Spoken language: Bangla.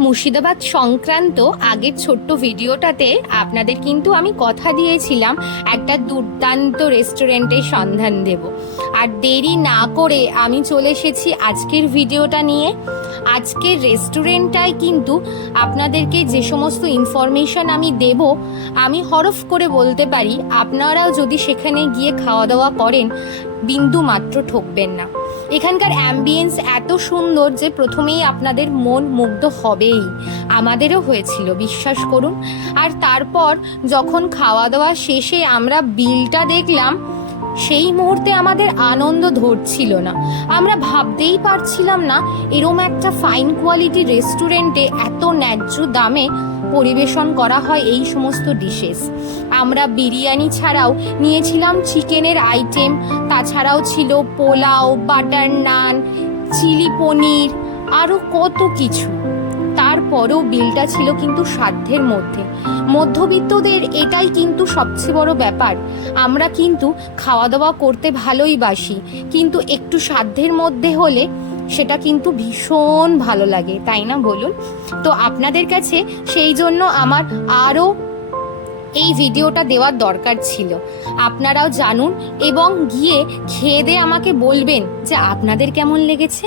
মুর্শিদাবাদ সংক্রান্ত আগের ছোট্ট ভিডিওটাতে আপনাদের কিন্তু আমি কথা দিয়েছিলাম একটা দুর্দান্ত রেস্টুরেন্টের সন্ধান দেব। আর দেরি না করে আমি চলে এসেছি আজকের ভিডিওটা নিয়ে। আজকের রেস্টুরেন্টটাই কিন্তু আপনাদেরকে যে সমস্ত ইনফরমেশন আমি দেব, আমি হরফ করে বলতে পারি, আপনারাও যদি সেখানে গিয়ে খাওয়া দাওয়া করেন, বিন্দু মাত্র ঠকবেন না। এখানকার অ্যাম্বিয়েন্স এত সুন্দর যে প্রথমেই আপনাদের মন মুগ্ধ হবেই। আমাদেরও হয়েছিল, বিশ্বাস করুন। আর তারপর যখন খাওয়া দাওয়া শেষে আমরা বিলটা দেখলাম সেই মুহূর্তে আমাদের আনন্দ ধরছিল না। আমরা ভাবতেই পারছিলাম না এরম একটা ফাইন কোয়ালিটি রেস্টুরেন্টে এত ন্যায্য দামে পরিবেশন করা হয় এই সমস্ত ডিশেস আমরা বিরিয়ানি ছাড়াও নিয়েছিলাম চিকেনের আইটেম তাছাড়াও ছিল পোলাও বাটার নান চিলি পনির আরও কত কিছু। তারপরেও বিলটা ছিল কিন্তু সাধ্যের মধ্যে। মধ্যবিত্তদের এটাই কিন্তু সবচেয়ে বড় ব্যাপার। আমরা কিন্তু খাওয়া দাওয়া করতে ভালোই বাসি, কিন্তু একটু সাধ্যের মধ্যে হলে সেটা কিন্তু ভীষণ ভালো লাগে, তাই না বলুন? তো আপনাদের কাছে সেই জন্য আমার আরও এই ভিডিওটা দেওয়ার দরকার ছিল। আপনারাও জানুন এবং গিয়ে খেয়ে দিয়ে আমাকে বলবেন যে আপনাদের কেমন লেগেছে।